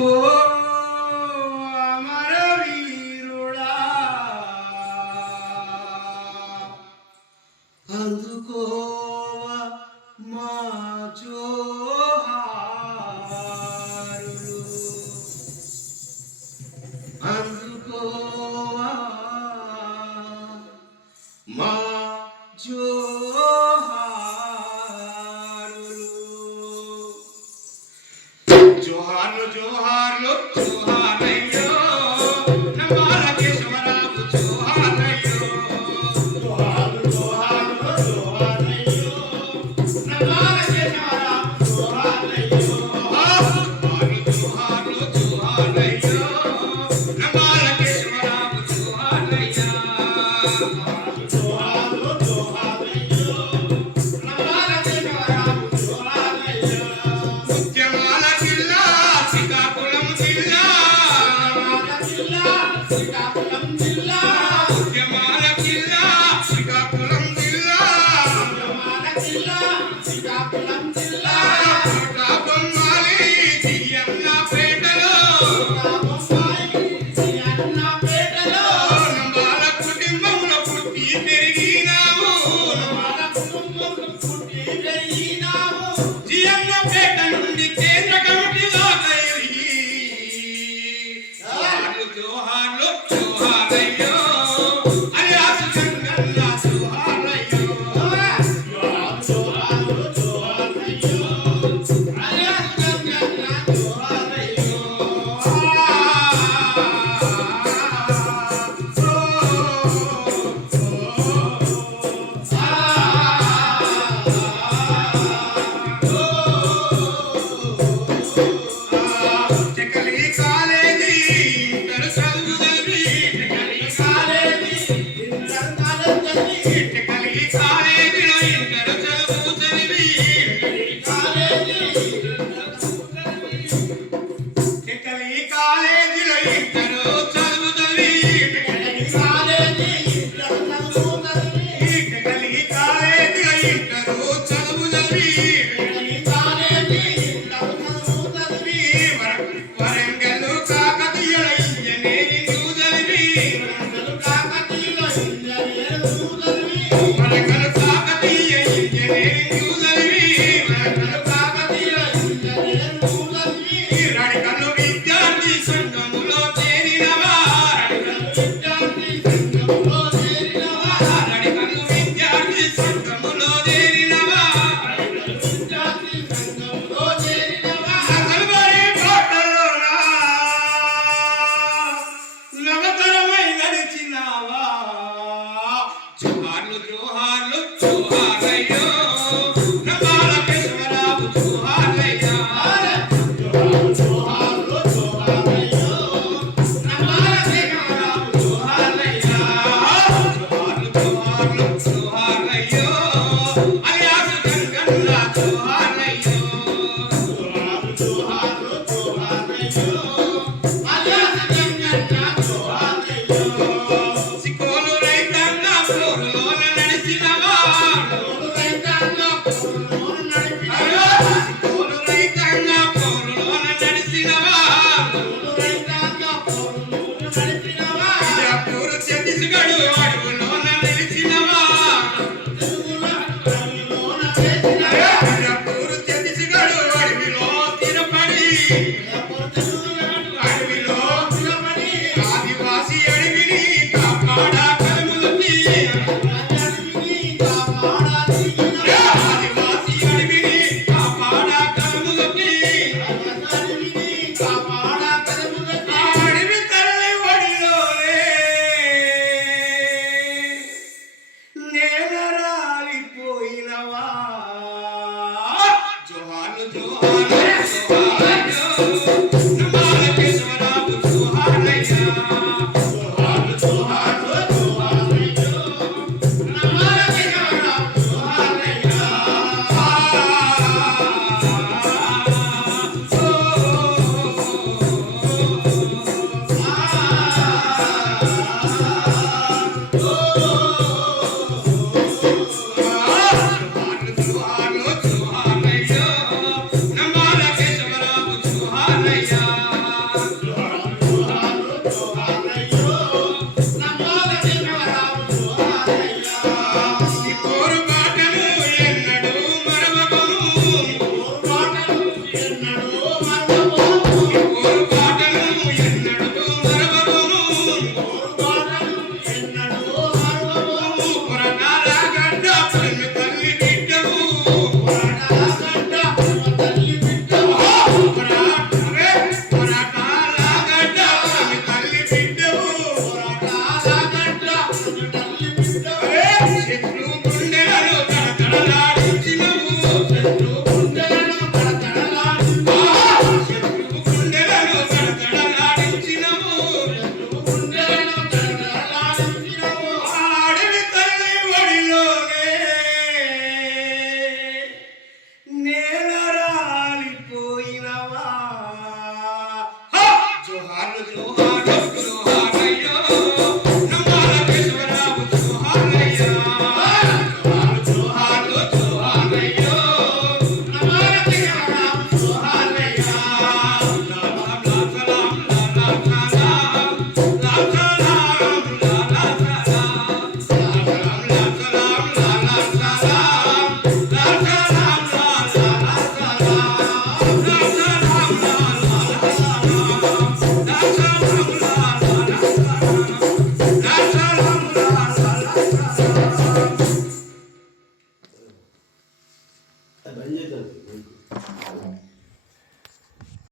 ఓ అమర వీరుడా అందుకోవా మా జోహారులు అందుకోవా మా జోహారులు జోహార్లు జోహార్లు జోహారయ్యో నమ్మాల కేశవరావు జోహారయ్యో జోహార్లు జోహార్లు జోహారయ్యో నమ్మాల కేశవరావు జోహారయ్యో జోహార్లు జోహార్లు జోహారయ్యో నమ్మాల కేశవరావు జోహారయ్యో జోహార్లు జోహారయ్యో నమ్మాల కేశవరావు జోహారయ్యో ముత్యమాల జిల్లా శ్రీకాకుళం జిల్లా శ్రీకాకుళం జిల్లా ముత్యమాల జిల్లా శ్రీకాకుళం జిల్లా ముత్యమాల జిల్లా శ్రీకాకుళం జిల్లా కోట బొమ్మాలి జియన్నపేటలో జియన్నపేటలో నమ్మాల కుటుంబంలో పుట్టి పెరిగినావు నమ్మాల కుటుంబంలో పుట్టి పెరిగినావు జియన్నపేట నుండి కేంద్ర కమిటీలో కైరి జోహార్లు జోహారయ్యో అలియాసు గంగన్న జోహారయ్యో జోహార్లు జోహారయ్యో అలియాసు గంగన్న జోహారయ్యో టెకలి కాలేజీ ఇంటర్ చదువు చదివి టెకలి కాలేజీ ఇంటర్ చదివి టెకలి కాలేజీలో ఇంటర్ చదువు చదివి టెకలి కాలేజీలో ఇంటర్ చదువు చదివి టెకలి కాలేజీ ఇంటర్ చదువు చదివి టెకలి కాలేజీలో ఇంటర్ చదువు చదివి టెకలి కాలేజీ ఇంటర్ చదువు చదివి వరంగల్ కాకతీయుల ఇంజనీరింగ్ చదివి వరంగల్ కాకతీయుల ఇంజనీరింగ్ చదివి వరంగల్ కాకతీయ ఇంజనీరింగ్ చదివి వరంగల్ కాకతీయ ఇంజనీరింగ్ చదివి రాడికల్ విద్యార్థి సంఘములో చేరినవా రాడికల్ విద్యార్థి సంఘములో చేరినవా రాడికల్ విద్యార్థి సంఘములో చేరినవా రాడికల్ విద్యార్థి సంఘములో చేరినవా నగల్వారి కోటలోనా నవతరమై నడిచినావా జోహార్లు జోహార్లు జోహారయ్యో నమ్మాల కేశవరావు జోహారయ్యో జోహార్లు జోహార్లు జోహారయ్యో నమ్మాల కేశవరావు జోహారయ్యో జోహార్లు జోహార్లు జోహారయ్యో అలియాసు గంగన్న జోహారయ్యో జోహార్లు జోహార్లు జోహారయ్యో అలియాసు గంగన్న జోహారయ్యో సికోలు రైతన్న పోరులోన నడిచినవా పోరు రైతన్న పోరులోన నడిచినవా సికోలు రైతన్న పోరులోన నడిచినవా పోరు రైతన్న పోరులోన నడిచినవా పూరు ఛత్తీస్గఢ్ అడవులోన నిలిచినవా అడవులోన నిలిచినవా పూరు ఛత్తీస్గఢ్ అడవిలో స్థిరపడి అడవిలో స్థిరపడి ఆదివాసి అడవిని కాపాడా కలములకి ఆదివాసి అడవిని కాపాడా కలములకి అడవి తల్లి ఒడిలోనే నేల రాలిపోయినవా జోహార్లు జోహార్లు జోహార్లు